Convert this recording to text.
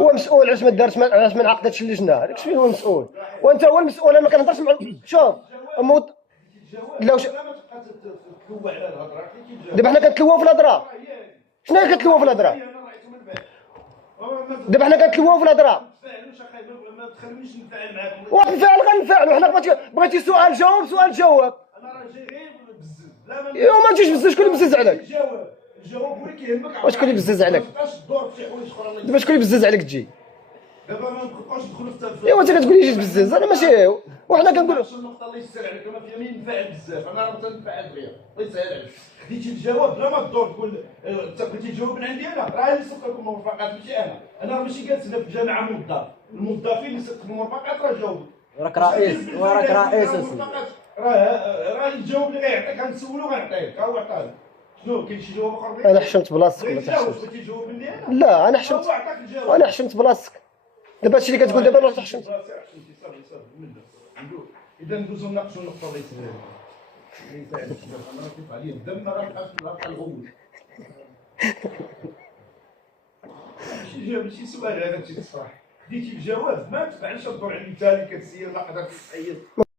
هو مسؤول علاش ما دارش، علاش ما انعقدتش اللجنه، هذاك شنو هو المسؤول. وانت هو المسؤول. انا ما كنهضرش مع شوف لو دابا حنا كنتلووا في الهضره. شنو هي كتلووا في الهضره؟ دابا حنا كنتلووا في الهضره. ما تخلينيش نتفاعل معاكم. ونفعل غنفعلوا حنا. بغيتي سؤال جاوب، سؤال جاوب. انا راه جاي غير بزز. لا ما تجيش بزز. شكون اللي بزز عليك؟ الجواب هو اللي كيهمك. واش شكون اللي بزز عليك؟ الدور في شي حوايج اخرى. دابا شكون اللي بزز عليك تجي؟ دابا ما نبقاوش ندخلوا في التفاهم. ايوا انت كتقول لي جيت بزز. انا ماشي وحنا كنقولوا النقطه اللي يسال عليك ما فيها مين نفعل بزاف. انا راه تنفعل بغيا الله يسهل عليك. خديتي الجواب بلا ما تدور تقول انت بغيتي تجاوب من عندي انا. راه اللي سبق لكم المرافقات ماشي انا. انا راه ماشي جالس هنا في الجامعه موظف. الموظفين اللي سبقوا المرافقات راه جاوبوا. راك رئيس راه الجواب اللي غيعطيك غنسولو غنعطيك. ها هو عطاك. شنو كاين شي جواب اخر؟ انا حشمت بلاصتك ولا تحشمت؟ بغيتي تجاوب مني انا؟ لا انا حشمت. هو عطاك الجواب. انا حشمت بلاصتك. دابا هادشي اللي كتقول دابا راه حشمت. صافي اذا ندوزو نناقشوا النقطه اللي يسهل اللي يساعد الشباب. انا راه كيف عليا الدم ما غنبقى الغول. ماشي سؤال هذا تيتصرح. خديتي الجواب ما تفعلش الدور عندي تالي كتسير ما قدرتش تحيد.